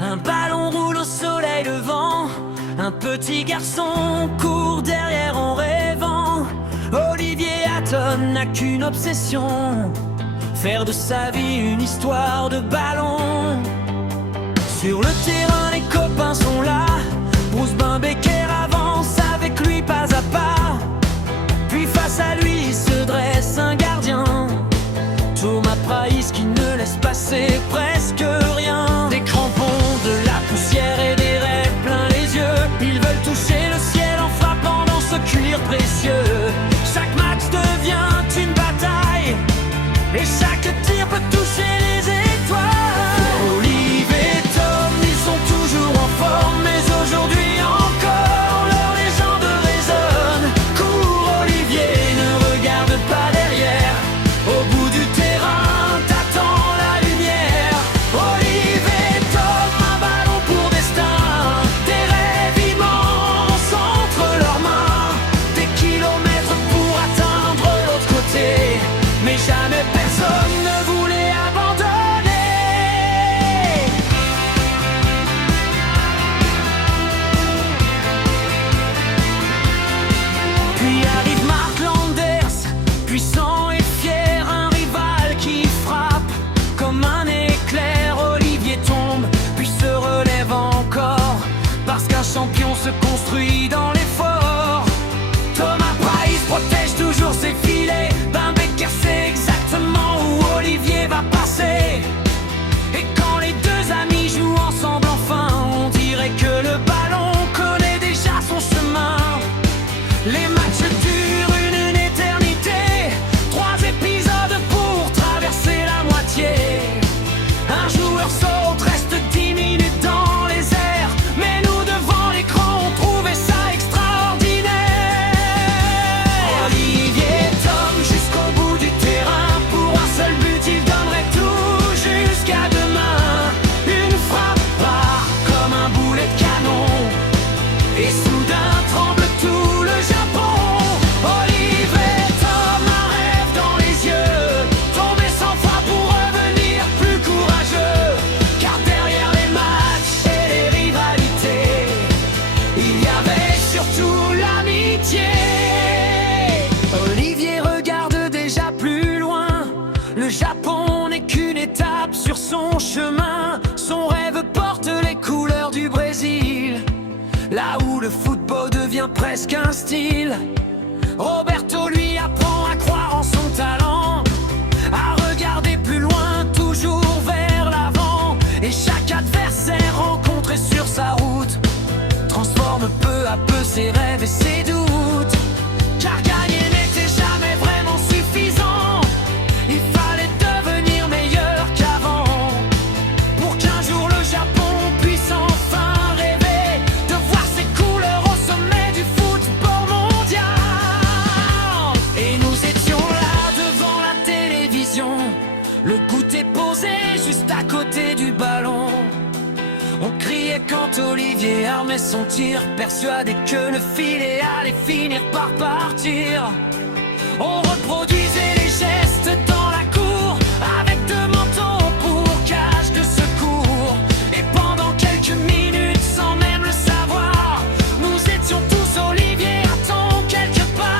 Un ballon roule au soleil levant, un petit garçon court derrière en rêvant. Olivier Hatton n'a qu'une obsession, faire de sa vie une histoire de ballon. Sur le terrain les copains sont là, Bruce Becker avance avec lui pas à pas. Puis face à lui se dresse un gardien, Thomas Price qui ne laisse passer presque rien. Des crampons, de la poussière et des rêves plein les yeux. Ils veulent toucher le ciel en frappant dans ce cuir précieux. Chaque match devient une bataille et chaque tir peut toucher les étoiles. Olivier et Tom, ils sont toujours en forme, mais aujourd'hui encore leur légende résonne. Cours Olivier, ne regarde pas derrière, au bout du terrain t'attends la lumière. Olivier et Tom, un ballon pour destin, des rêves immenses entre leurs mains, des kilomètres pour atteindre l'autre côté, mais jamais personne ne voulait abandonner. Puis arrive Mark Landers, puissant et fier, un rival qui frappe comme un éclair. Olivier tombe, puis se relève encore, parce qu'un champion se construit dans l'effort. Thomas Price protège toujours ses filets, Becker sait exactement où Olivier va passer. Et quand les deux amis jouent ensemble enfin, on dirait que le ballon connaît déjà son chemin. Les matchs durent une éternité, 3 épisodes pour traverser la moitié. Un joueur saute, reste 10 minutes dans les airs, mais nous devant l'écran on trouvait ça extraordinaire. Olivier et Tom jusqu'au bout du terrain, pour un seul but ils donneraient tout jusqu'à demain. Une frappe part comme un boulet de canon, et soudain tremble tout le Japon. Olivier et Tom, un rêve dans les yeux, tomber sans foi pour revenir plus courageux. Car derrière les matchs et les rivalités, il y avait surtout l'amitié. Olivier regarde déjà plus loin, le Japon n'est qu'une étape sur son chemin. Son rêve porte les couleurs du Brésil, là où le football devient presque un style. Roberto lui apprend à croire en son talent, à regarder plus loin, toujours vers l'avant. Et chaque adversaire rencontré sur sa route transforme peu à peu ses rêves et ses doutes. Car gagner n'était jamais vraiment suffisant, il fallait devenir meilleur qu'avant, pour qu'un jour le Japon puisse enfin rêver de voir ses couleurs au sommet du football mondial. Et nous étions là devant la télévision, le goûter posé juste à côté du ballon. On criait quand Olivier armait son tir, persuadé que le filet allait finir par partir. On reproduisait les gestes dans la cour, avec 2 manteaux pour cage de secours. Et pendant quelques minutes, sans même le savoir, nous étions tous Olivier Hatton quelque part.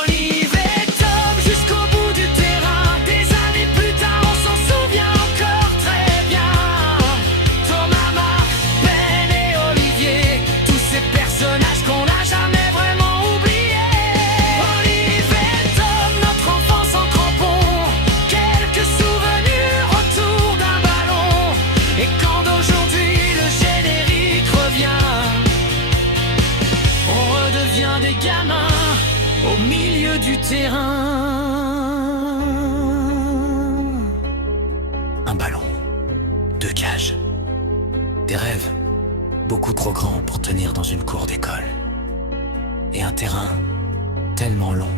Olivier et Tom jusqu'au bout du terrain, des années plus tard on s'en souvient encore très bien. Thomas, Mark, Ben et Olivier, tous ces personnages qu'on n'a jamais vraiment oubliés. Olivier et Tom, notre enfance en crampons, quelques souvenirs autour d'un ballon. Et quand d'aujourd'hui le générique revient, on redevient des gamins au milieu du terrain. Un ballon, 2 cages, des rêves beaucoup trop grands pour tenir dans une cour d'école, et un terrain tellement long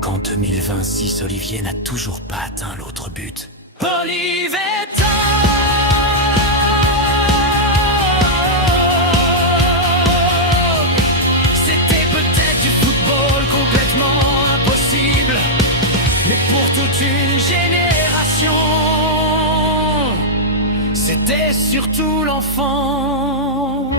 qu'en 2026 Olivier n'a toujours pas atteint l'autre but. Olivier et Tom, c'était peut-être du football complètement impossible, mais pour tout c'était surtout l'enfant.